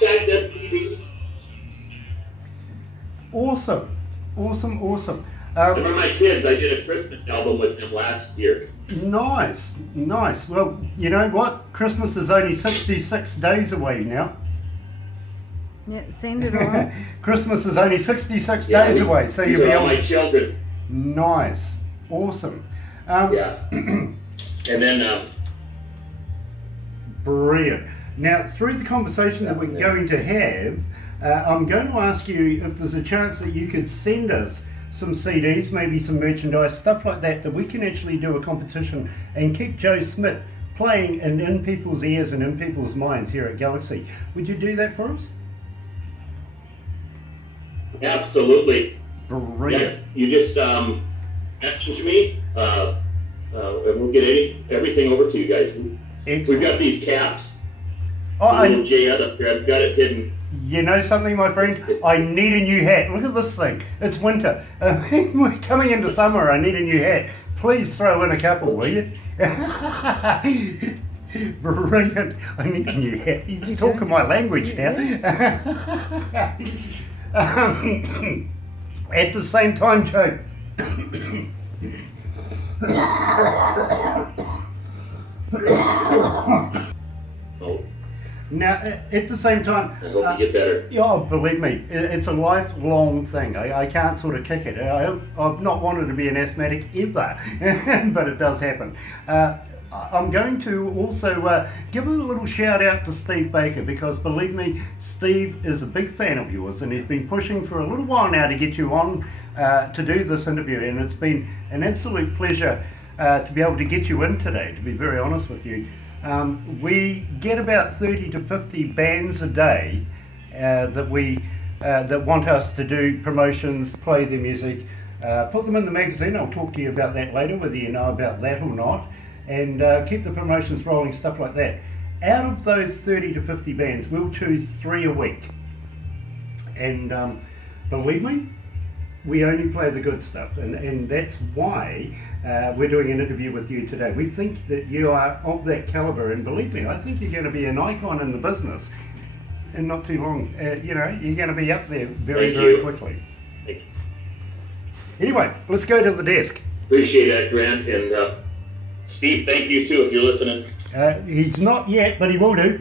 Got this CD. Awesome, awesome, awesome. And for my kids, I did a Christmas album with them last year. Nice, nice. Well, you know what? Christmas is only 66 days away now. Yeah, send it on. Christmas is only 66 days away, so you'll be all able. my children. Nice, awesome. Yeah. And then. Brilliant. Now, through the conversation that we're going to have, I'm going to ask you if there's a chance that you could send us some CDs, maybe some merchandise, stuff like that, that we can actually do a competition and keep Joe Schmidt playing in people's ears and in people's minds here at Galaxy. Would you do that for us? Absolutely. Brilliant. Yeah, you just message me, and we'll get everything over to you guys. Excellent. We've got these caps. Oh, Little J up there. I've got it hidden. You know something, my friend? I need a new hat. Look at this thing. It's winter. We're coming into summer. I need a new hat. Please throw in a couple, will you? Brilliant. I need a new hat. He's talking my language now. At the same time, Joe. Oh, Now, at the same time, I hope you get better. oh, believe me, it's a lifelong thing. I can't sort of kick it. I've not wanted to be an asthmatic ever, but it does happen. I'm going to also give a little shout out to Steve Baker, because believe me, Steve is a big fan of yours, and he's been pushing for a little while now to get you on to do this interview, and it's been an absolute pleasure to be able to get you in today, to be very honest with you. We get about 30 to 50 bands a day that want us to do promotions, play their music, put them in the magazine. I'll talk to you about that later, whether you know about that or not, and keep the promotions rolling, stuff like that. Out of those 30 to 50 bands, we'll choose 3 a week. And believe me, we only play the good stuff, and that's why we're doing an interview with you today. We think that you are of that caliber, and believe me, I think you're going to be an icon in the business in not too long. You know, you're going to be up there very quickly. Thank you. Anyway, let's go to the desk. Appreciate that, Grant. And Steve, thank you too if you're listening. He's not yet, but he will do.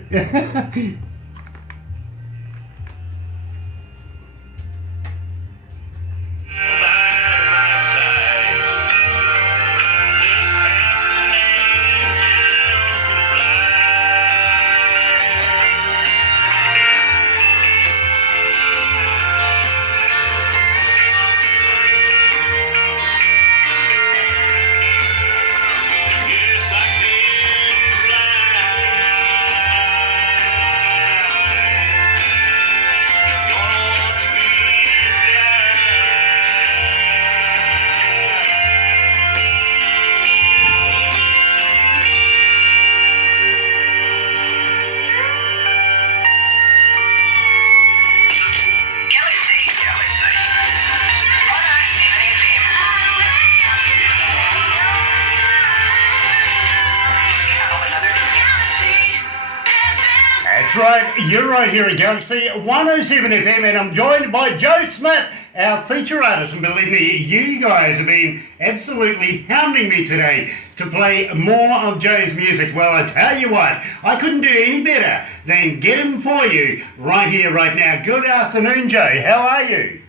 That's right, you're right here at Galaxy 107 FM, and I'm joined by Joe Schmidt, our feature artist. And believe me, you guys have been absolutely hounding me today to play more of Joe's music. Well, I tell you what, I couldn't do any better than get him for you right here, right now. Good afternoon, Joe. How are you?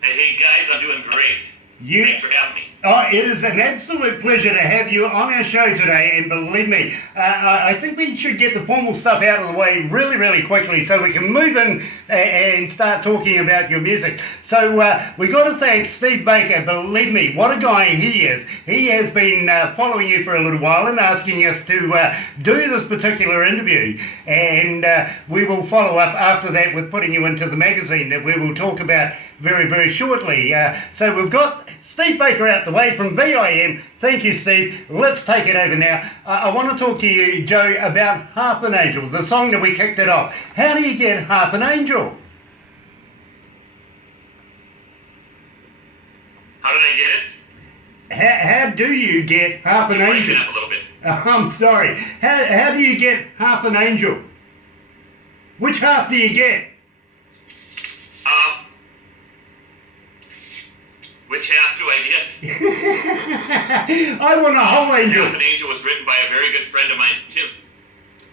Hey guys, I'm doing great. Thanks for having me. Oh, it is an absolute pleasure to have you on our show today, and believe me, I think we should get the formal stuff out of the way really quickly so we can move in and start talking about your music. So we got to thank Steve Baker. Believe me, what a guy he is. He has been following you for a little while and asking us to do this particular interview, and we will follow up after that with putting you into the magazine that we will talk about very shortly. So we've got Steve Baker out the way from VIM. Thank you, Steve. Let's take it over now. I want to talk to you, Joe, about Half an Angel, the song that we kicked it off. How do you get half an angel? How did I get it? how do you get half an Breaking angel? up a little bit. I'm sorry. How do you get half an angel? Which half do you get? Which half do I get? I want a whole angel. Half an Angel was written by a very good friend of mine, Tim.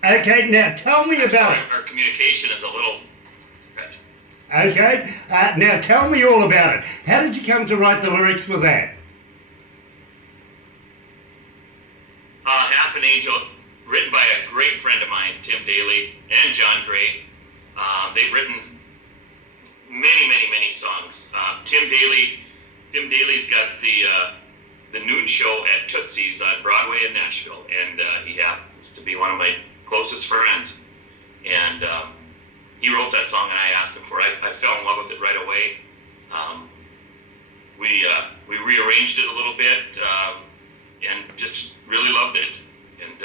Okay, now tell me about it. Our communication is a little... Okay, now tell me all about it. How did you come to write the lyrics for that? Half an Angel, written by a great friend of mine, Tim Daly, and John Gray. They've written many songs. Tim Daly's got the noon show at Tootsie's on Broadway in Nashville, and he happens to be one of my closest friends. And he wrote that song, and I asked him for it. I fell in love with it right away. We rearranged it a little bit, and just really loved it. And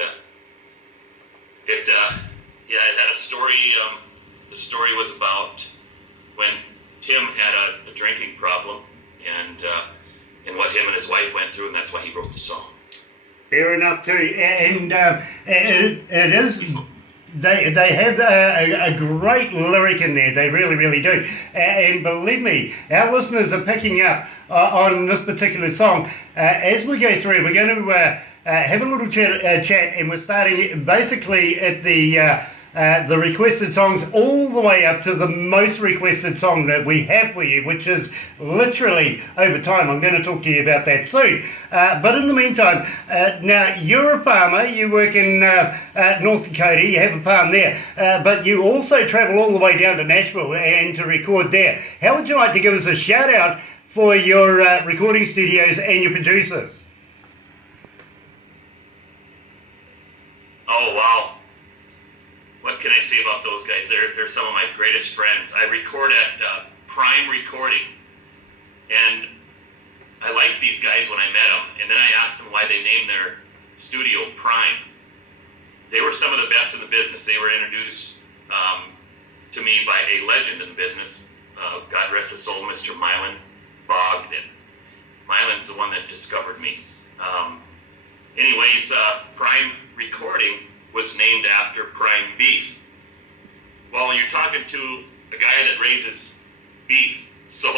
it had a story. The story was about when Tim had a drinking problem, and what him and his wife went through, and that's why he wrote the song. Fair enough too, and it is. They have a great lyric in there. They really do. And believe me, our listeners are picking up on this particular song. As we go through, we're going to have a little chat, and we're starting basically at the requested songs all the way up to the most requested song that we have for you, which is literally over time. I'm going to talk to you about that soon. But in the meantime, now you're a farmer, you work in North Dakota, you have a farm there, but you also travel all the way down to Nashville and to record there. How would you like to give us a shout out for your recording studios and your producers? Oh, wow. What can I say about those guys? They're some of my greatest friends. I record at Prime Recording, and I liked these guys when I met them, and then I asked them why they named their studio Prime. They were some of the best in the business. They were introduced to me by a legend in the business, God rest his soul, Mr. Mylan Bogdan. Mylan's the one that discovered me. Anyways, Prime Recording was named after prime beef. Well, you're talking to a guy that raises beef, so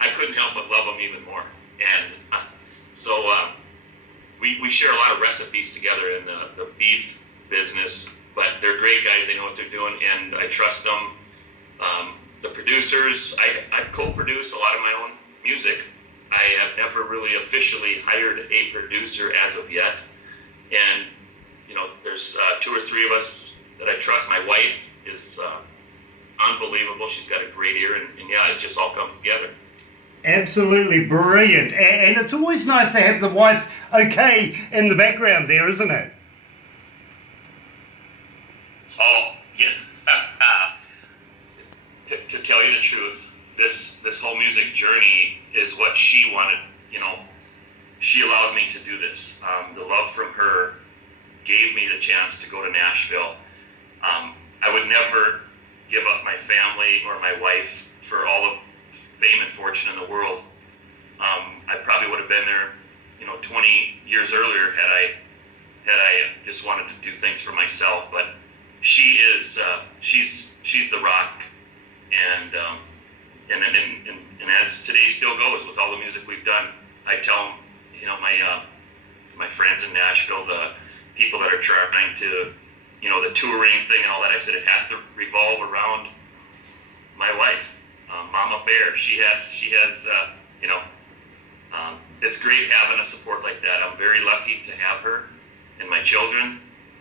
I couldn't help but love him even more. And so we share a lot of recipes together in the beef business, but they're great guys. They know what they're doing, and I trust them. The producers, I co-produce a lot of my own music. I have never really officially hired a producer as of yet, and there's 2 or 3 of us that I trust. My wife is unbelievable. She's got a great ear, and yeah, it just all comes together. Absolutely brilliant. And it's always nice to have the wife's okay in the background there, isn't it? Oh, yeah. to tell you the truth, this whole music journey is what she wanted. She allowed me to do this. The love from her gave me the chance to go to Nashville. I would never give up my family or my wife for all of fame and fortune in the world. I probably would have been there, 20 years earlier had I just wanted to do things for myself. But she is, she's the rock, and as today still goes with all the music we've done, I tell them, my friends in Nashville, the people that are trying to, the touring thing and all that, I said it has to revolve around my wife, Mama Bear. She has, it's great having a support like that. I'm very lucky to have her and my children,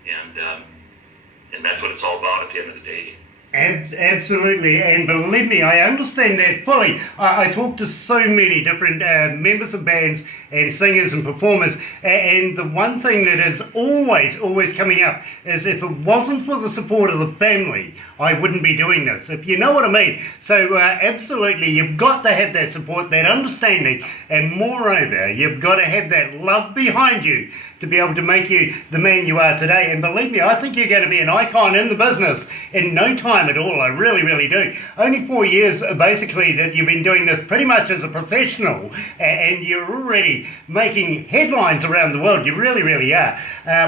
and that's what it's all about at the end of the day. Absolutely, and believe me, I understand that fully. I talk to so many different members of bands and singers and performers, and the one thing that is always coming up is if it wasn't for the support of the family, I wouldn't be doing this, if you know what I mean. So absolutely, you've got to have that support, that understanding, and moreover, you've got to have that love behind you to be able to make you the man you are today. And believe me, I think you're going to be an icon in the business in no time at all. I really, really do. Only 4 years, basically, that you've been doing this pretty much as a professional, and you're already making headlines around the world. You really, really are.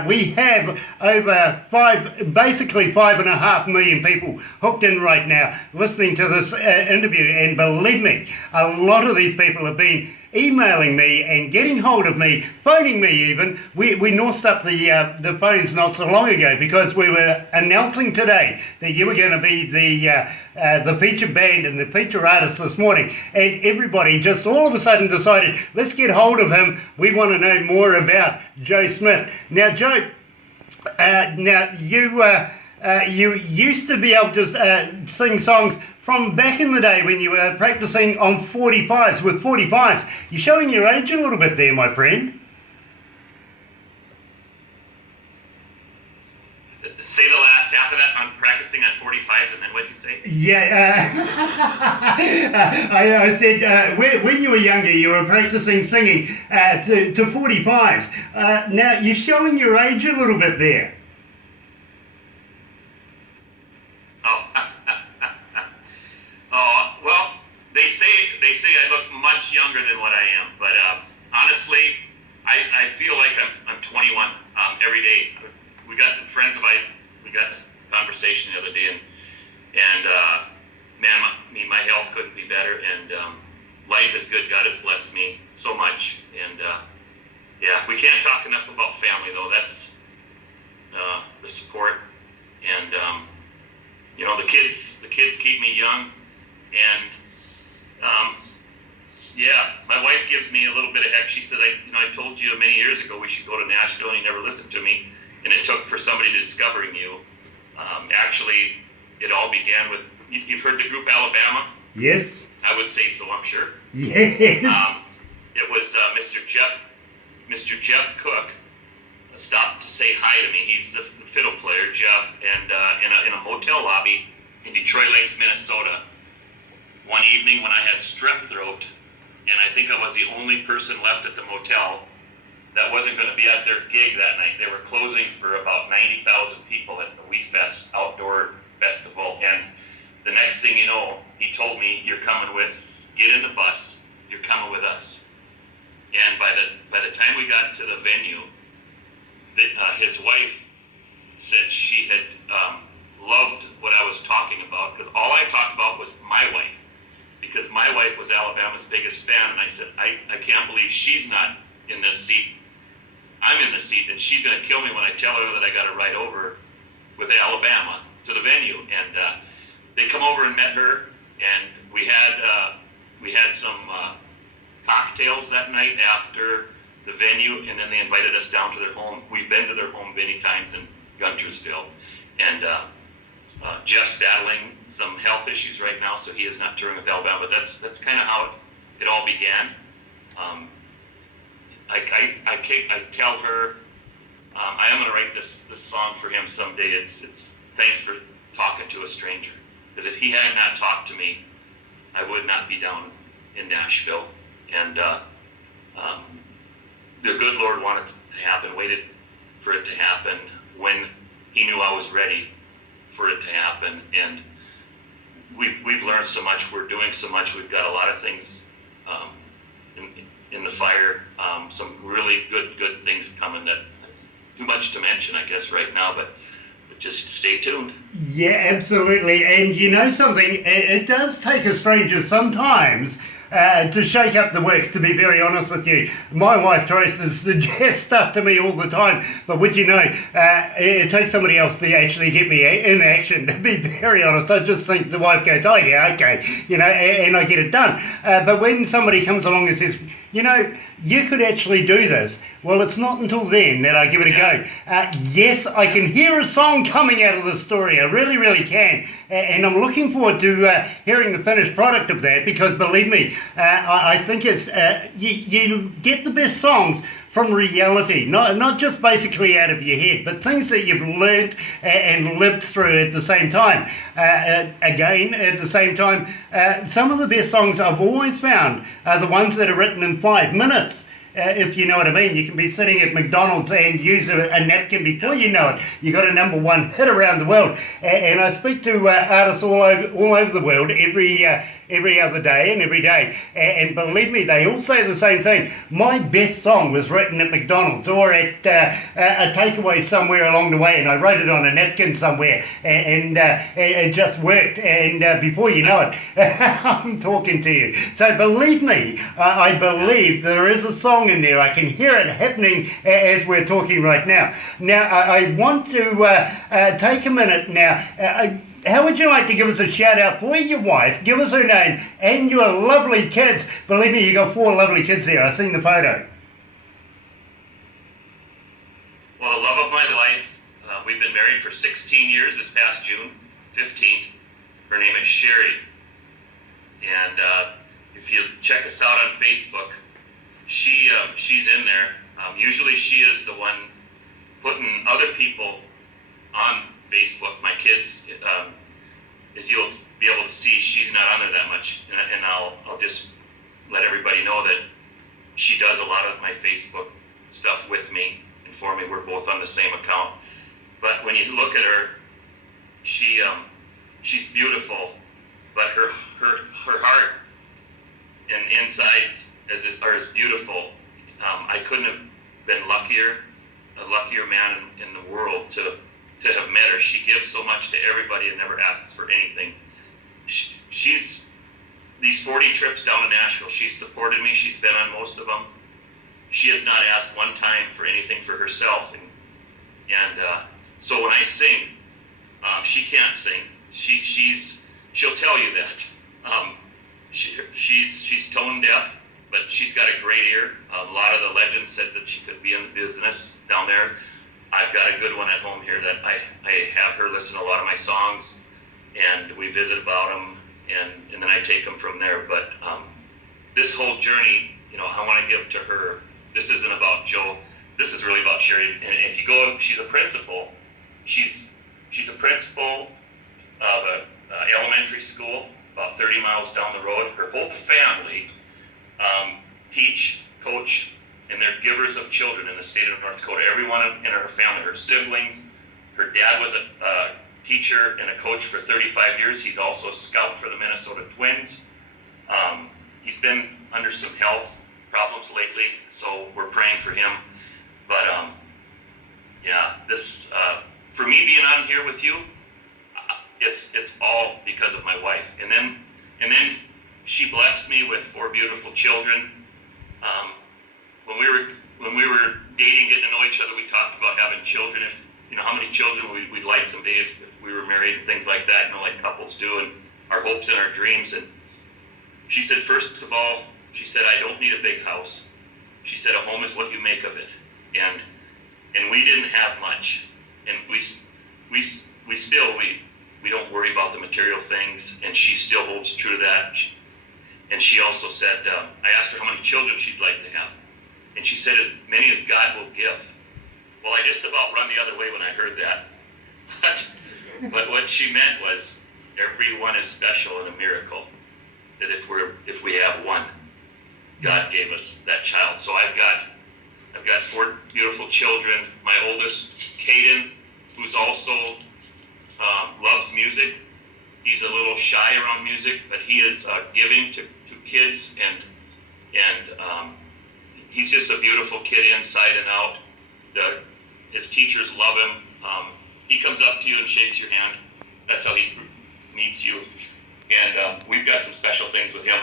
We have over 5.5 million people hooked in right now listening to this interview, and believe me, a lot of these people have been emailing me and getting hold of me, phoning me even. We nosed up the phones not so long ago because we were announcing today that you were going to be the featured band and the feature artist this morning, and everybody just all of a sudden decided, let's get hold of him. We want to know more about Joe Schmidt. Now, Joe, you used to be able to sing songs from back in the day when you were practicing on 45s with 45s. You're showing your age a little bit there, my friend. Say the last half of that. I'm practicing on 45s, and then what'd you say? Yeah, I said when you were younger, you were practicing singing to 45s. Now you're showing your age a little bit there. Oh, well, they say I look much younger than what I am, but honestly, I feel like I'm 21 every day. We got friends of mine. We got this conversation the other day, and man, my health couldn't be better, and life is good. God has blessed me so much, and yeah, we can't talk enough about family though. That's the support, and the kids keep me young, and yeah, my wife gives me a little bit of heck. She said, I told you many years ago we should go to Nashville, and you never listened to me. And it took for somebody discovering you. Actually, it all began with, you've heard the group Alabama? Yes. I would say so, I'm sure. Yes. It was Mr. Jeff Cook stopped to say hi to me. He's the fiddle player, Jeff, and in a motel lobby in Detroit Lakes, Minnesota. One evening when I had strep throat, and I think I was the only person left at the motel that wasn't going to be at their gig that night. They were closing for about 90,000 people at the Wheat Fest outdoor festival, and the next thing you know, he told me, "You're coming get in the bus, you're coming with us." And by the time we got to the venue, his wife said she had loved what I was talking about, because all I talked about was my wife, because my wife was Alabama's biggest fan, and I said, I can't believe she's not in this seat. I'm in the seat, and she's going to kill me when I tell her that I got to ride over with Alabama to the venue. And they come over and met her, and we had some cocktails that night after the venue, and then they invited us down to their home. We've been to their home many times in Guntersville, and Jeff's battling some health issues right now, so he is not touring with Alabama. But that's kind of how it all began. I tell her I am going to write this song for him someday. It's thanks for talking to a stranger, because if he had not talked to me, I would not be down in Nashville. And the good Lord wanted it to happen, waited for it to happen when he knew I was ready for it to happen. And we've learned so much. We're doing so much. We've got a lot of things in the fire, some really good things coming that too much to mention, I guess, right now, but just stay tuned. Yeah, absolutely. And you know something, it does take a stranger sometimes to shake up the works, to be very honest with you. My wife tries to suggest stuff to me all the time, but would you know, it takes somebody else to actually get me in action, to be very honest. I just think the wife goes, oh yeah, okay, and I get it done. But when somebody comes along and says, you could actually do this, well, it's not until then that I give it a go. Yes, I can hear a song coming out of the story. I really, really can. And I'm looking forward to hearing the finished product of that, because believe me, I think it's you get the best songs from reality, not just basically out of your head, but things that you've learned and lived through at the same time. Again, at the same time, some of the best songs I've always found are the ones that are written in 5 minutes. if you know what I mean. You can be sitting at McDonald's and use a napkin before you know it. You got a number one hit around the world. And I speak to artists all over the world every other day and every day. And believe me, they all say the same thing. My best song was written at McDonald's or at a takeaway somewhere along the way, and I wrote it on a napkin somewhere, and it just worked. And before you know it, I'm talking to you. So believe me, I believe there is a song in there. I can hear it happening as we're talking right now. Now, I want to take a minute now. How would you like to give us a shout out for your wife? Give us her name and your lovely kids. Believe me, you got 4 lovely kids there. I've seen the photo. Well, the love of my life, we've been married for 16 years this past June 15th. Her name is Sherry. And if you check us out on Facebook, she's in there. Usually she is the one putting other people on Facebook. My kids, as you'll be able to see, she's not on there that much. And I'll just let everybody know that she does a lot of my Facebook stuff with me and for me. We're both on the same account. But when you look at her, she's beautiful, but her heart and insides are as beautiful. I couldn't have been a luckier man in the world to have met her. She gives so much to everybody and never asks for anything. She's these 40 trips down to Nashville. She's supported me. She's been on most of them. She has not asked one time for anything for herself. And so when I sing, she can't sing. She'll tell you that. She's tone deaf, but she's got a great ear. A lot of the legends said that she could be in the business down there. I've got a good one at home here that I have her listen to a lot of my songs, and we visit about them, and then I take them from there. But this whole journey, I want to give to her. This isn't about Joe. This is really about Sherry. And if you go, she's a principal. She's a principal of a elementary school about 30 miles down the road. Her whole family teach, coach, and they're givers of children in the state of North Dakota. Everyone in her family, her siblings. Her dad was a teacher and a coach for 35 years. He's also a scout for the Minnesota Twins. He's been under some health problems lately, so we're praying for him. But this for me being on here with you, it's all because of my wife. And then she blessed me with 4 beautiful children. When we were dating, getting to know each other, we talked about having children. If how many children we'd like someday if we were married and things like that, like couples do, and our hopes and our dreams. And she said, first of all, she said, I don't need a big house. She said, a home is what you make of it. And we didn't have much, and we don't worry about the material things, and she still holds true to that. And she also said, I asked her how many children she'd like to have, and she said, as many as God will give. Well, I just about run the other way when I heard that. But what she meant was, everyone is special and a miracle. That if we have one, God gave us that child. So I've got 4 beautiful children. My oldest, Caden, who's also loves music. He's a little shy around music, but he is giving to kids, and he's just a beautiful kid inside and out. His teachers love him. He comes up to you and shakes your hand. That's how he meets you. And we've got some special things with him.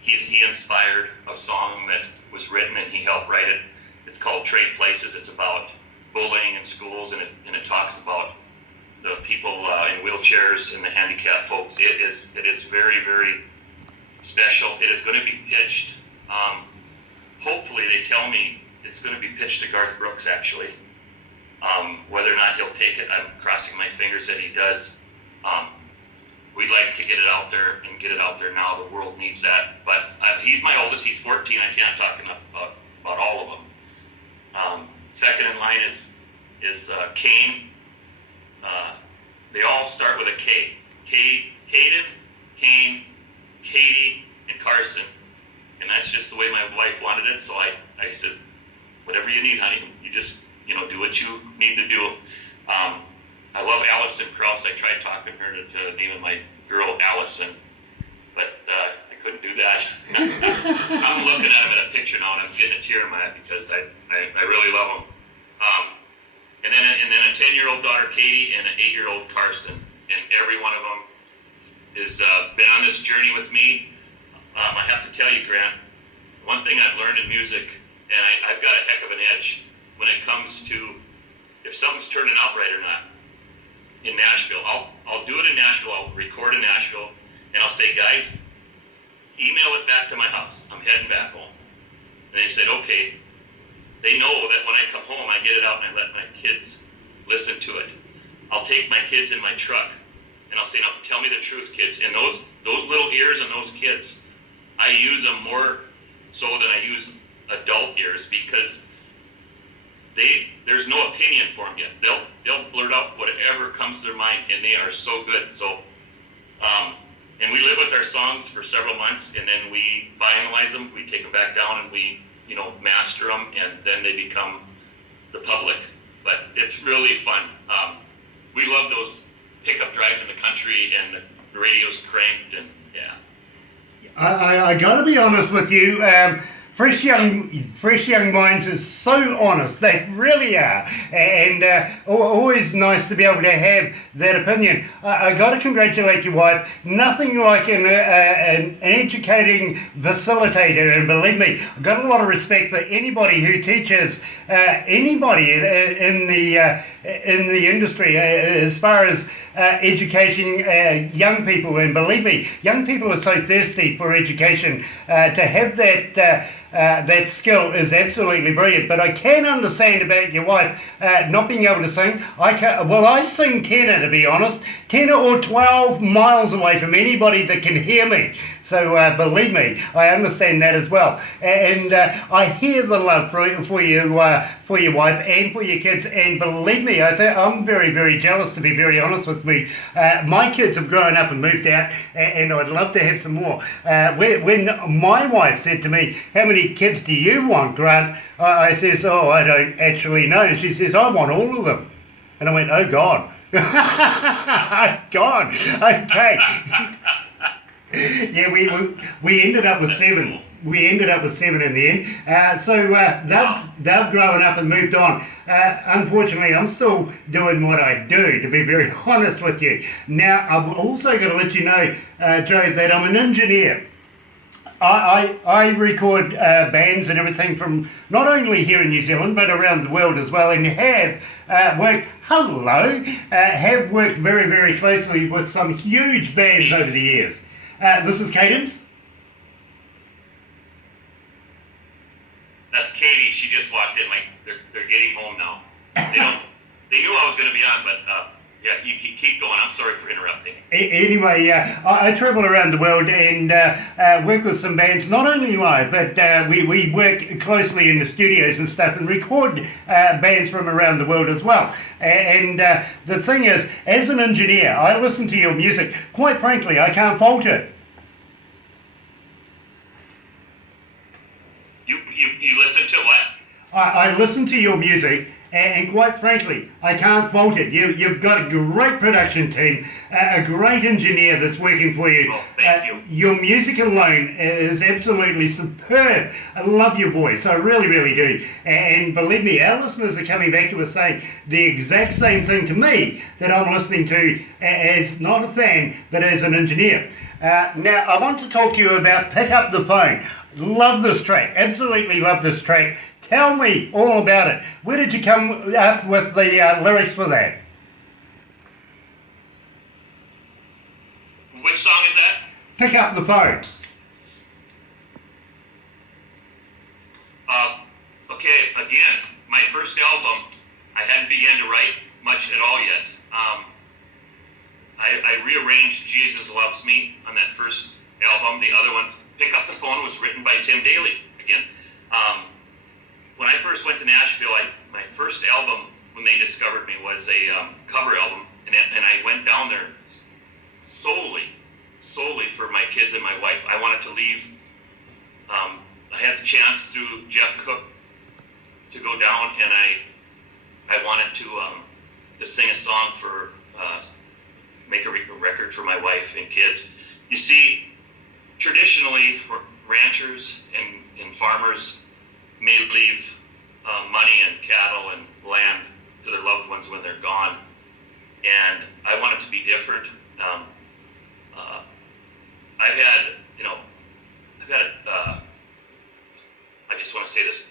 He inspired a song that was written, and he helped write it. It's called Trade Places. It's about bullying in schools, and it talks about the people in wheelchairs and the handicapped folks. It is very, very special. It is going to be pitched. Hopefully, they tell me it's going to be pitched to Garth Brooks, actually. Whether or not he'll take it, I'm crossing my fingers that he does. We'd like to get it out there and get it out there now. The world needs that. But he's my oldest. He's 14. I can't talk enough about all of them. Second in line is Kane. They all start with a K. Caden, Kane, Katie, and Carson. And that's just the way way my wife wanted it. So I says, whatever you need, honey, you just, do what you need to do. I love Allison Krauss. I tried talking her to naming my girl Allison, but I couldn't do that. I'm looking at him in a picture now, and I'm getting a tear in my eye because I really love him. And then a 10-year-old daughter, Katie, and an 8-year-old Carson, and every one of them has been on this journey with me. I have to tell you, Grant, one thing I've learned in music, and I've got a heck of an edge when it comes to if something's turning out right or not. In Nashville, I'll do it in Nashville. I'll record in Nashville, and I'll say, guys, email it back to my house. I'm heading back home. And they said, okay. They know that when I come home, I get it out and I let my kids listen to it. I'll take my kids in my truck, and I'll say, now, tell me the truth, kids. And those little ears and those kids, I use them more so than I use adult ears because there's no opinion for them yet. They'll blurt out whatever comes to their mind, and they are so good. So, and we live with our songs for several months, and then we finalize them. We take them back down, and we, master them, and then they become the public. But it's really fun. We love those pickup drives in the country, and the radio's cranked, and yeah. I got to be honest with you. Fresh Young Minds is so honest. They really are, and always nice to be able to have that opinion. I got to congratulate your wife. Nothing like an educating facilitator, and believe me, I've got a lot of respect for anybody who teaches anybody in the industry as far as educating young people. And believe me, young people are so thirsty for education. To have that skill is absolutely brilliant. But I can understand about your wife not being able to sing. I sing tenor, to be honest, 10 or 12 miles away from anybody that can hear me. So believe me, I understand that as well. And I hear the love for your wife and for your kids. And believe me, I'm very, very jealous, to be very honest with me. My kids have grown up and moved out, and I'd love to have some more. When my wife said to me, how many kids do you want, Grant? I says, I don't actually know. And she says, I want all of them. And I went, oh, God. God, okay. Yeah, we ended up with 7. We ended up with 7 in the end. So they've grown up and moved on. Unfortunately, I'm still doing what I do, to be very honest with you. Now, I've also got to let you know, Joe, that I'm an engineer. I record bands and everything from not only here in New Zealand, but around the world as well, and have worked very, very closely with some huge bands over the years. This is Cadence. That's Katie. She just walked in. They're getting home now. They knew I was going to be on, but yeah, you keep going. I'm sorry for interrupting. Anyway, I travel around the world and work with some bands, not only live, but we work closely in the studios and stuff and record bands from around the world as well. And the thing is, as an engineer, I listen to your music. Quite frankly, I can't fault it. You listen to what? I listen to your music, and quite frankly, I can't fault it. You've got a great production team, a great engineer that's working for you. Oh, thank you. Your music alone is absolutely superb. I love your voice, I really, really do. And believe me, our listeners are coming back to us saying the exact same thing to me that I'm listening to as not a fan, but as an engineer. Now, I want to talk to you about Pick Up the Phone. Love this track, absolutely love this track. Tell me all about it. Where did you come up with the lyrics for that? Which song is that? Pick Up the Phone. Okay, again, my first album, I hadn't begun to write much at all yet. I rearranged Jesus Loves Me on that first album. The other ones, Pick Up the Phone, was written by Tim Daly again. When I first went to Nashville, my first album, when they discovered me, was a cover album, and I went down there solely for my kids and my wife. I wanted to leave I had the chance through Jeff Cook to go down, and I wanted to sing a song for make a record for my wife and kids. You see, traditionally, ranchers and farmers may leave money and cattle and land to their loved ones when they're gone, and I want it to be different. I just want to say this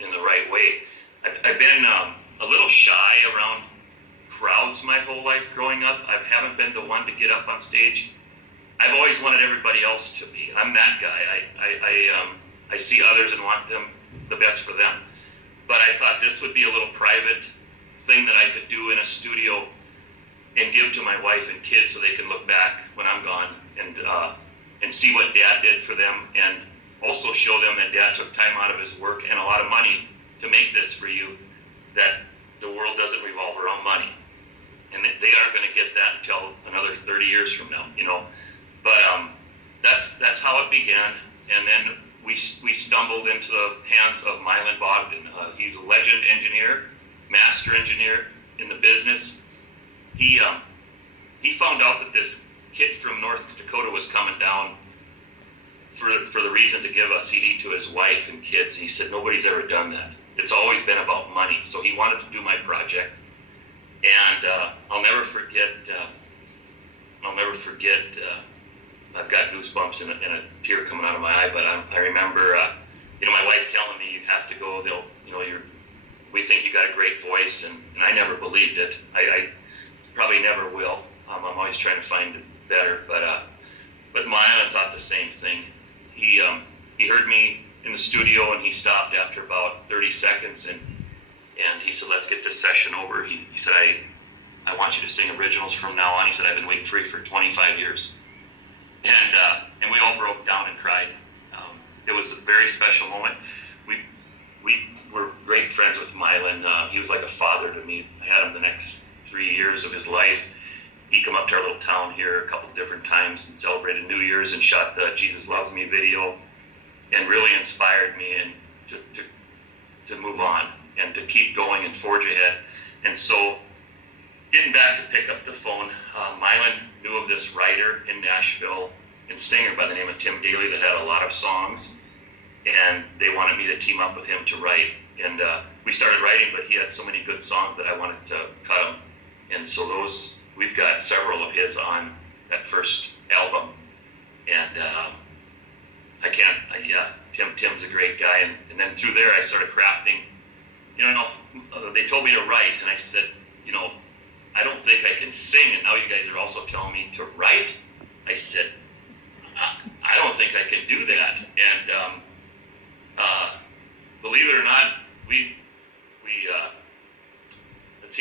in the right way. I've been a little shy around crowds my whole life growing up. I haven't been the one to get up on stage. I've always wanted everybody else to be. I'm that guy. I see others and want them the best for them. But I thought this would be a little private thing that I could do in a studio and give to my wife and kids so they can look back when I'm gone and see what Dad did for them, and also show them that Dad took time out of his work and a lot of money to make this for you, that the world doesn't revolve around money. And they aren't going to get that until another 30 years from now, you know. But that's how it began. And then we stumbled into the hands of Mylan Bogdan. He's a legend engineer, master engineer in the business. He found out that this kid from North Dakota was coming down for the reason to give a CD to his wife and kids. And he said, nobody's ever done that. It's always been about money. So he wanted to do my project. And I'll never forget, I've got goosebumps and a tear coming out of my eye, but I remember, my wife telling me, you have to go, we think you got a great voice, and I never believed it. I probably never will. I'm always trying to find it better, but Mylan thought the same thing. He heard me in the studio, and he stopped after about 30 seconds, and he said, let's get this session over. He said, I want you to sing originals from now on. He said, I've been waiting for you for 25 years. And we all broke down and cried. It was a very special moment. We were great friends with Mylan. He was like a father to me. I had him the next 3 years of his life. He come up to our little town here a couple different times and celebrated New Year's and shot the Jesus Loves Me video, and really inspired me and to move on and to keep going and forge ahead. And so, getting back to pick up the phone, Mylan knew of this writer in Nashville and singer by the name of Tim Daly that had a lot of songs, and they wanted me to team up with him to write. And we started writing, but he had so many good songs that I wanted to cut them. And so we've got several of his on that first album. And Tim's a great guy. And then through there, I started crafting. They told me to write, and I said, I don't think I can sing, and now you guys are also telling me to write. I said, I don't think I can do that. And believe it or not, it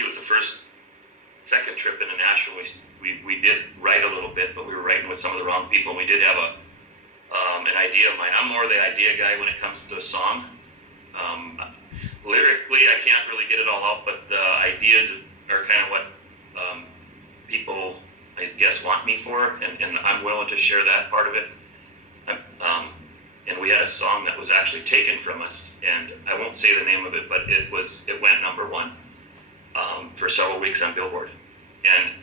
was the second trip into Nashville. We did write a little bit, but we were writing with some of the wrong people. And we did have an idea of mine. I'm more the idea guy when it comes to a song. Lyrically, I can't really get it all out, but the ideas are kind of what people, I guess, want me for, and I'm willing to share that part of it. And we had a song that was actually taken from us, and I won't say the name of it, but it went number one for several weeks on Billboard. And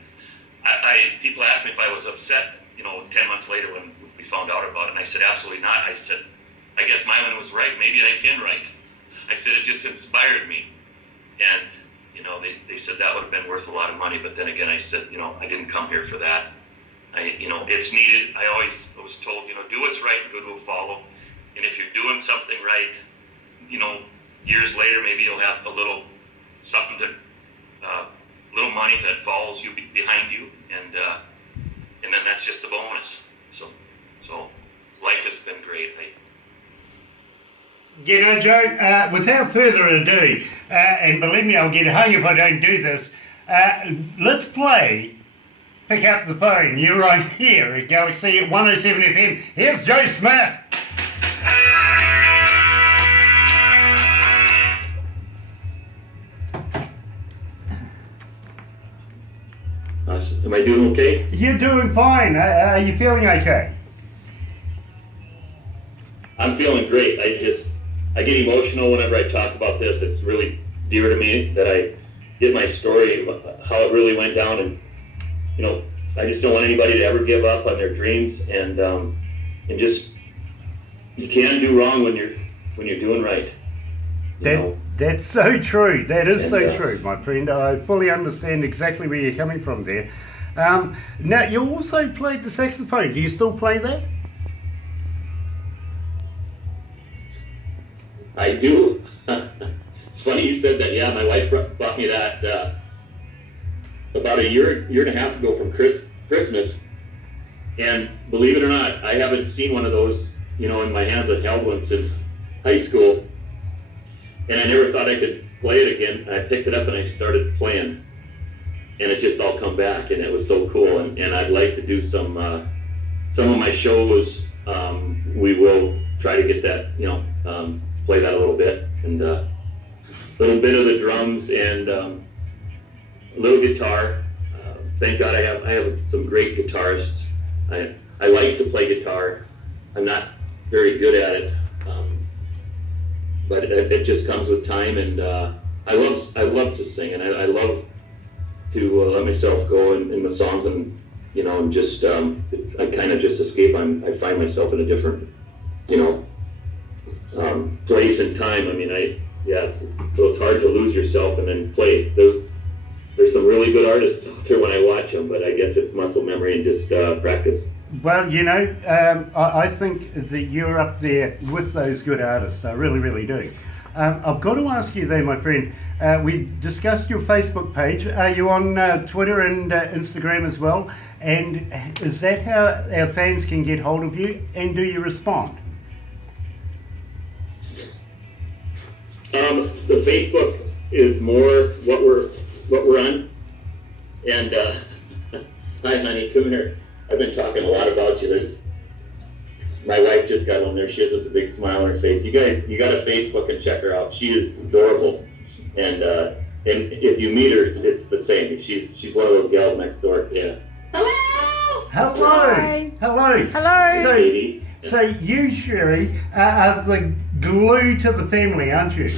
people asked me if I was upset, 10 months later when we found out about it, and I said, absolutely not. I said, I guess Mylan was right. Maybe I can write. I said, it just inspired me. And, they said that would have been worth a lot of money. But then again, I said, I didn't come here for that. It's needed. I was told, do what's right and good will follow. And if you're doing something right, years later, maybe you'll have a little something little money that follows you behind you. And then that's just a bonus. So life has been great. Joe, without further ado, and believe me, I'll get hung if I don't do this, let's play Pick Up the Phone. You're right here at Galaxy at 107 FM. Here's Joe Schmidt. Am I doing okay? You're doing fine. Are you feeling okay? I'm I'm feeling great. I get emotional whenever I talk about this. It's really dear to me that I get my story, how it really went down, and I just don't want anybody to ever give up on their dreams, and just you can't do wrong when you're doing right. That's so true. That is so And, true, my friend. I fully understand exactly where you're coming from there. Now, you also played the saxophone. Do you still play that? I do. It's funny you said that. Yeah, my wife bought me that about a year and a half ago from Christmas. And believe it or not, I haven't seen one of those, in my hands. I've held one since high school. And I never thought I could play it again. I picked it up and I started playing. And it just all come back, and it was so cool. And I'd like to do some of my shows. We will try to get that, play that a little bit, and a little bit of the drums and a little guitar. Thank God I have some great guitarists. I like to play guitar. I'm not very good at it, but it just comes with time. And I love to sing, and I love to let myself go in the songs, and and just I kind of just escape. I find myself in a different place and time. So it's hard to lose yourself and then play. There's some really good artists out there when I watch them, but I guess it's muscle memory and just practice. Well, I think that you're up there with those good artists. I really, really do. I've got to ask you though, my friend, we discussed your Facebook page. Are you on Twitter and Instagram as well? And is that how our fans can get hold of you? And do you respond? The Facebook is more what we're on. And hi, honey, come here. I've been talking a lot about you. My wife just got on there. She has a big smile on her face. You guys, you got to Facebook and check her out. She is adorable, and if you meet her, it's the same. She's one of those gals next door. Yeah. Hello. Hello. Hello. Hello. So you, Sherry, are the glue to the family, aren't you?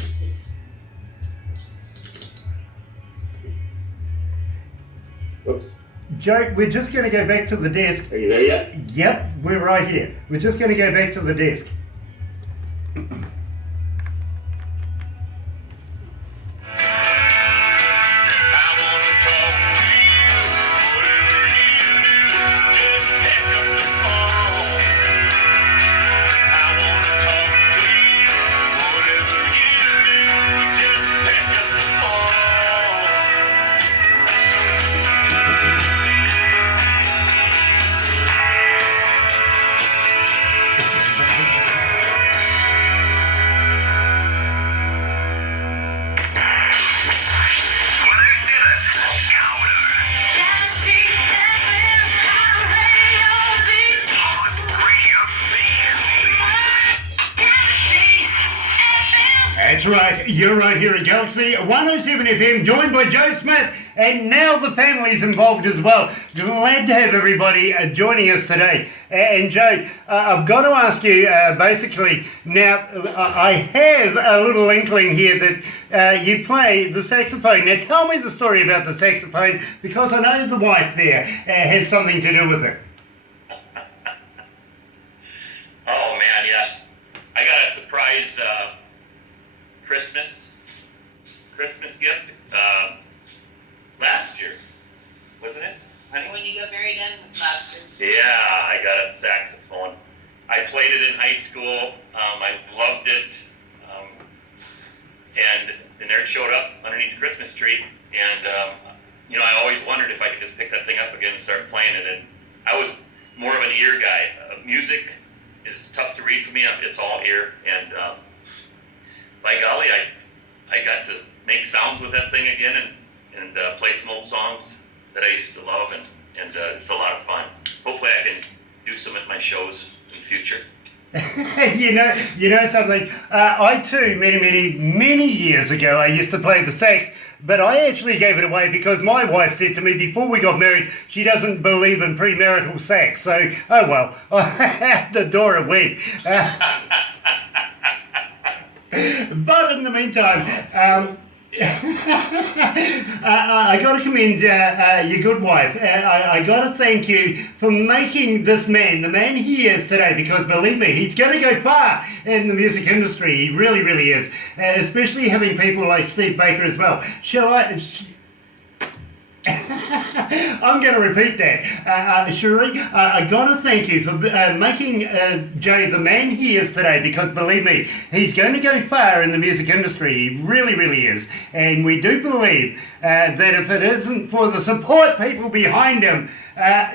Whoops. Joe, we're just going to go back to the desk. Are you there yet? Yep, we're right here. We're just going to go back to the desk. That's right, you're right here at Galaxy 107 FM, joined by Joe Schmidt, and now the family's involved as well. Glad to have everybody joining us today. And Joe, I've got to ask you, basically, now I have a little inkling here that you play the saxophone. Now tell me the story about the saxophone, because I know the wife there has something to do with it. Oh man, yes. I got a surprise Christmas gift last year, wasn't it, honey? When you got married in last year. Yeah, I got a saxophone. I played it in high school. I loved it. And there it showed up underneath the Christmas tree. And, I always wondered if I could just pick that thing up again and start playing it. And I was more of an ear guy. Music is tough to read for me. It's all ear. And by golly, I got to make sounds with that thing again and play some old songs that I used to love, and it's a lot of fun. Hopefully I can do some at my shows in the future. you know something, I too, many years ago, I used to play the sax, but I actually gave it away because my wife said to me before we got married, she doesn't believe in premarital sex. So, oh well, out the door it went. But in the meantime, I got to commend your good wife. I got to thank you for making this man the man he is today, because believe me, he's going to go far in the music industry. He really, really is. Especially having people like Steve Baker as well. I'm going to repeat that. Cherie, I got to thank you for making Jay the man he is today, because believe me, he's going to go far in the music industry. He really, really is. And we do believe that if it isn't for the support people behind him,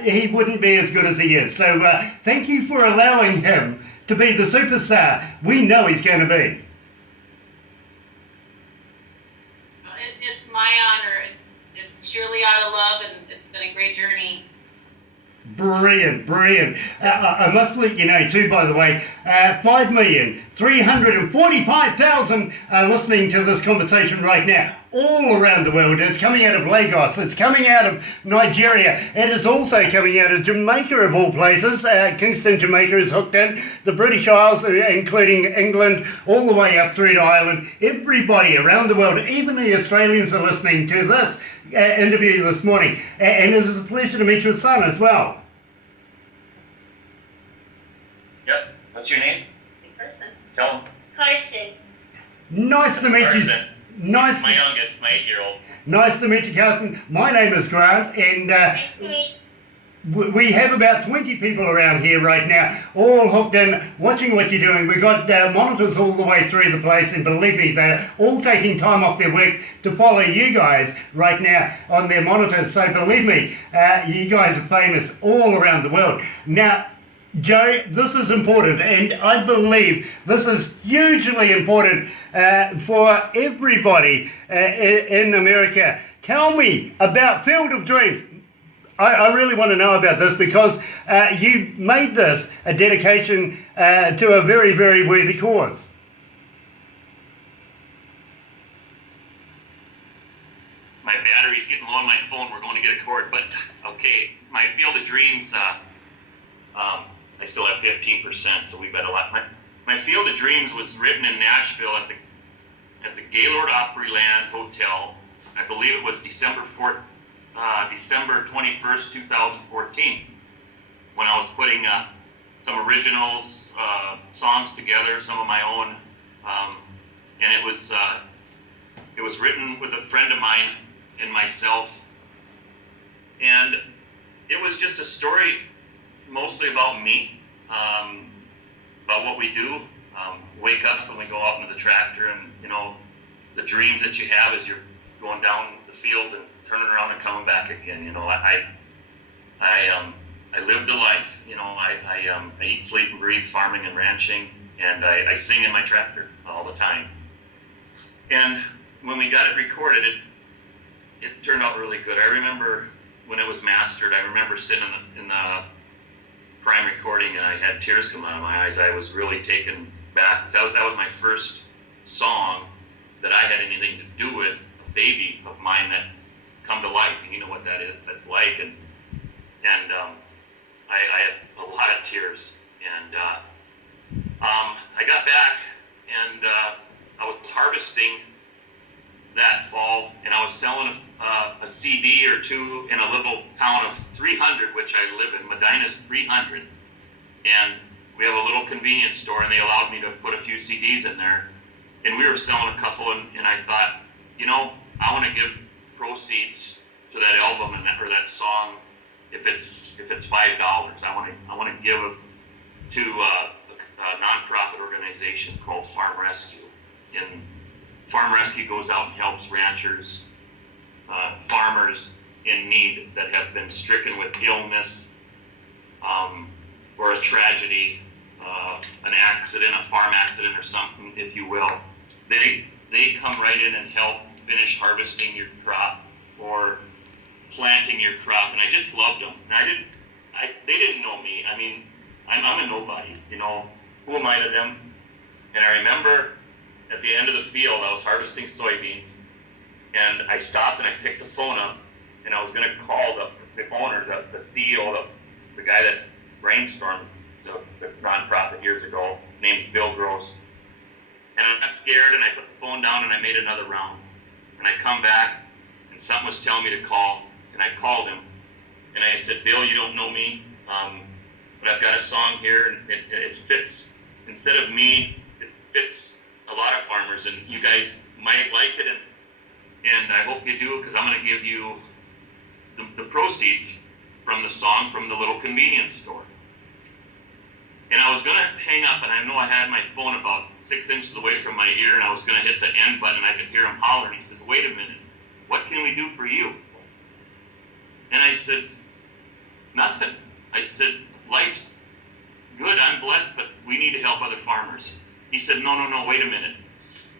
he wouldn't be as good as he is. So thank you for allowing him to be the superstar we know he's going to be. It's my honor. It's surely out of love, and it's been a great journey. Brilliant, brilliant. I must let you know too, by the way, 5,345,000 are listening to this conversation right now, all around the world. It's coming out of Lagos, it's coming out of Nigeria, it is also coming out of Jamaica of all places. Kingston, Jamaica is hooked in, the British Isles, including England, all the way up through to Ireland. Everybody around the world, even the Australians, are listening to this interview this morning, and it is a pleasure to meet your son as well. Yep. What's your name? Carson. Tell him. Carson. Nice to meet you. Carson. Nice. My youngest, my 8-year-old. Nice to meet you, Carson. My name is Grant, and Nice to meet you. we have about 20 people around here right now, all hooked in, watching what you're doing. We've got monitors all the way through the place, and believe me, they're all taking time off their work to follow you guys right now on their monitors. So believe me, you guys are famous all around the world. Now, Joe, this is important, and I believe this is hugely important for everybody in America. Tell me about Field of Dreams. I really want to know about this, because you made this a dedication to a very, very worthy cause. My battery's getting low on my phone. We're going to get a cord, but okay. My Field of Dreams, I still have 15%, so we've got a lot. My Field of Dreams was written in Nashville at the Gaylord Opryland Hotel. I believe it was December 21st, 2014, when I was putting some originals, songs together, some of my own, and it was written with a friend of mine and myself, and it was just a story mostly about me, about what we do, wake up and we go out into the tractor, and the dreams that you have as you're going down the field and turning around and coming back again. I lived a life. I eat, sleep, and breathe farming and ranching, and I sing in my tractor all the time. And when we got it recorded, it turned out really good. I remember when it was mastered. I remember sitting in the prime recording, and I had tears come out of my eyes. I was really taken back. That was my first song that I had anything to do with, a baby of mine that come to life, and you know what that's like, and I had a lot of tears, and I got back, and I was harvesting that fall, and I was selling a CD or two in a little town of 300, which I live in, Medina's 300, and we have a little convenience store, and they allowed me to put a few CDs in there, and we were selling a couple, and I thought, I want to give proceeds to that album or that song, if it's $5, I want to give it to a nonprofit organization called Farm Rescue. And Farm Rescue goes out and helps ranchers, farmers in need that have been stricken with illness, or a tragedy, an accident, a farm accident or something, if you will. They come right in and help finish harvesting your crop or planting your crop, and I just loved them. And they didn't know me. I mean, I'm a nobody, who am I to them? And I remember at the end of the field, I was harvesting soybeans, and I stopped and I picked the phone up, and I was going to call the owner, the CEO, the guy that brainstormed the nonprofit years ago. Name's Bill Gross. And I got scared, and I put the phone down, and I made another round. And I come back, and something was telling me to call, and I called him. And I said, Bill, you don't know me, but I've got a song here, and it fits. Instead of me, it fits a lot of farmers, and you guys might like it, and I hope you do, because I'm going to give you the proceeds from the song from the little convenience store. And I was going to hang up, and I know I had my phone about 6 inches away from my ear, and I was going to hit the end button, and I could hear him hollering. He says, wait a minute, what can we do for you? And I said, nothing. I said, life's good, I'm blessed, but we need to help other farmers. He said, no, wait a minute.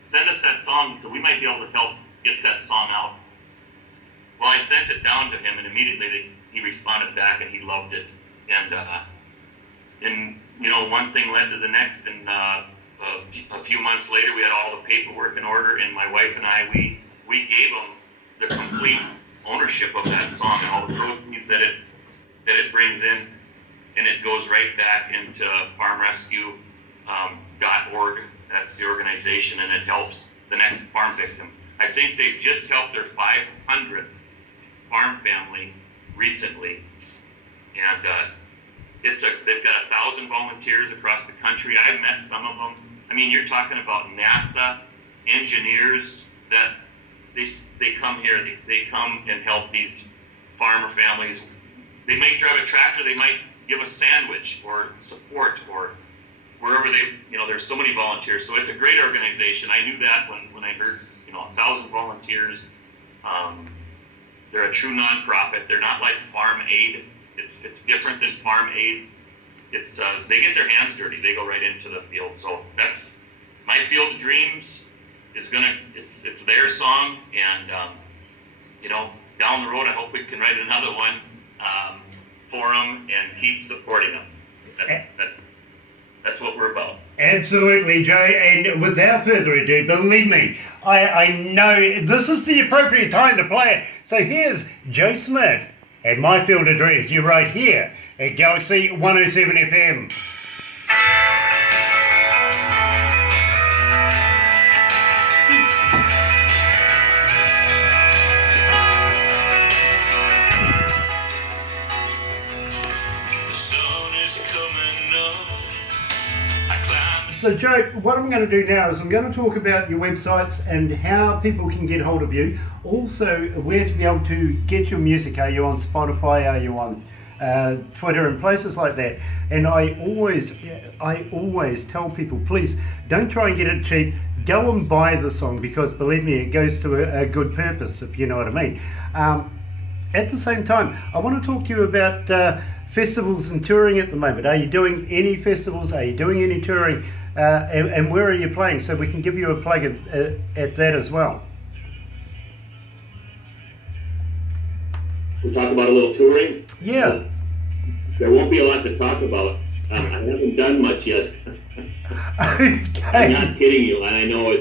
Send us that song so we might be able to help get that song out. Well, I sent it down to him, and immediately he responded back, and he loved it. And you know, one thing led to the next, and a few months later, we had all the paperwork in order, and my wife and I, we gave him the complete ownership of that song and all the proceeds that it brings in, and it goes right back into farmrescue.org. That's the organization, and it helps the next farm victim. I think they've just helped their 500th farm family recently, and they've got 1,000 volunteers across the country. I've met some of them. I mean, you're talking about NASA engineers that they come here. They come and help these farmer families. They might drive a tractor. They might give a sandwich or support or wherever there's so many volunteers. So it's a great organization. I knew that when I heard 1,000 volunteers. They're a true nonprofit. They're not like Farm Aid. It's different than Farm Aid. It's they get their hands dirty. They go right into the field. So that's my Field of Dreams is it's their song, and down the road I hope we can write another one for them and keep supporting them. That's what we're about. Absolutely, Joe, and without further ado, believe me, I know this is the appropriate time to play it. So here's Joe Schmidt and My Field of Dreams. You're right here at Galaxy 107 FM. So Joe, what I'm going to do now is I'm going to talk about your websites and how people can get hold of you. Also, where to be able to get your music. Are you on Spotify? Are you on Twitter and places like that? And I always tell people, please don't try and get it cheap. Go and buy the song, because believe me, it goes to a good purpose, if you know what I mean. At the same time, I want to talk to you about festivals and touring at the moment. Are you doing any festivals? Are you doing any touring? And where are you playing? So we can give you a plug at that as well. We'll talk about a little touring. Yeah. There won't be a lot to talk about. I haven't done much yet. Okay. I'm not kidding you, and I know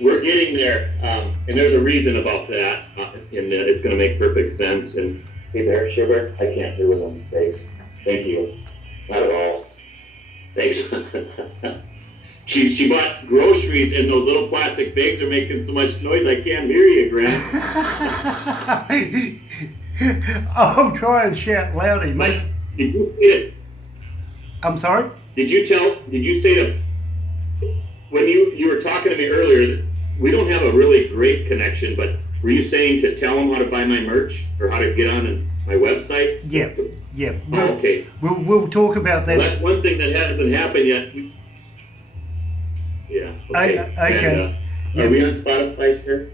we're getting there, and there's a reason about that, and it's going to make perfect sense. And hey there, Sugar, I can't hear with them. Thanks. Thank you. Not at all. Thanks. She bought groceries, and those little plastic bags are making so much noise I can't hear you, Grant. I'll try and shout loudy, mate. Did you say it? I'm sorry? Did you say that when you were talking to me earlier, that we don't have a really great connection, but were you saying to tell them how to buy my merch or how to get on my website? Yeah. Oh, okay. We'll talk about that. Well, that's one thing that hasn't happened yet. Yeah. Okay. Okay. And, are we on Spotify, sir?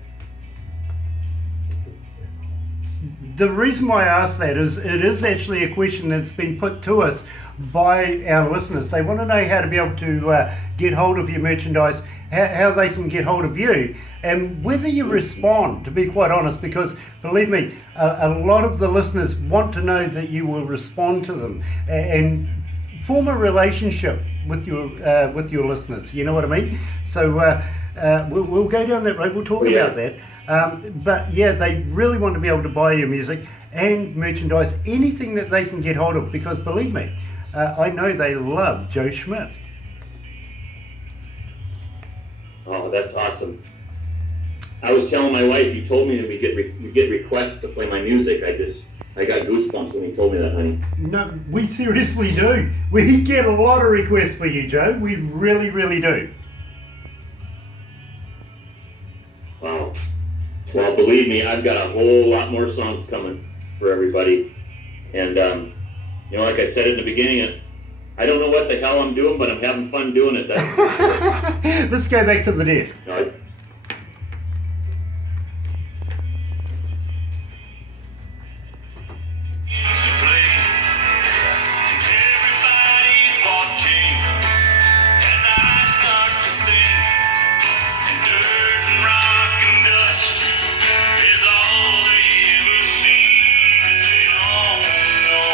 The reason why I asked that is it is actually a question that's been put to us by our listeners. They want to know how to be able to get hold of your merchandise, how they can get hold of you, and whether you respond, to be quite honest, because believe me, a lot of the listeners want to know that you will respond to them and form a relationship with your listeners. You know what I mean? So we'll go down that road. We'll talk about that. But yeah, they really want to be able to buy your music and merchandise, anything that they can get hold of, because believe me, I know they love Joe Schmidt. Oh, that's awesome. I was telling my wife, you told me that we get requests to play my music. I got goosebumps when you told me that, honey. No, we seriously do. We get a lot of requests for you, Joe. We really, really do. Wow. Well, believe me, I've got a whole lot more songs coming for everybody. And, you know, like I said in the beginning, I don't know what the hell I'm doing, but I'm having fun doing it. Let's go back to the desk. No, it's, to play. Everybody's watching as I start to sing. And dirt and rock and dust is all they ever see. 'Cause they don't know.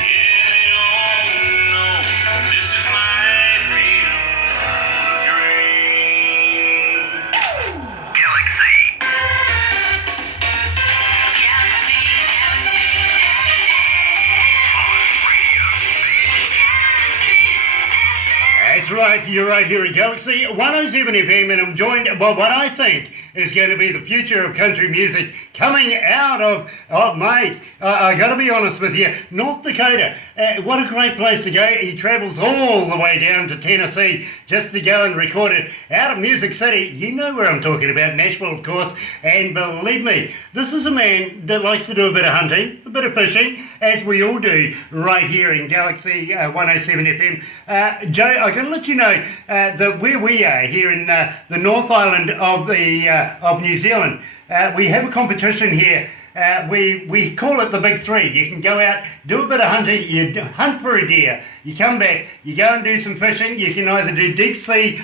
Yeah, they don't know. This is my freedom dream. Galaxy. That's right, you're right here at Galaxy 107 FM, and I'm joined by what I think is going to be the future of country music coming out of mate. I got to be honest with you, North Dakota. What a great place to go. He travels all the way down to Tennessee just to go and record it out of Music City. You know where I'm talking about, Nashville, of course. And believe me, this is a man that likes to do a bit of hunting, a bit of fishing, as we all do right here in Galaxy 107 FM. Joe, I got to let you know that where we are here in the North Island of New Zealand, we have a competition here. We call it the Big Three. You can go out, do a bit of hunting, you hunt for a deer, you come back, you go and do some fishing. You can either do deep sea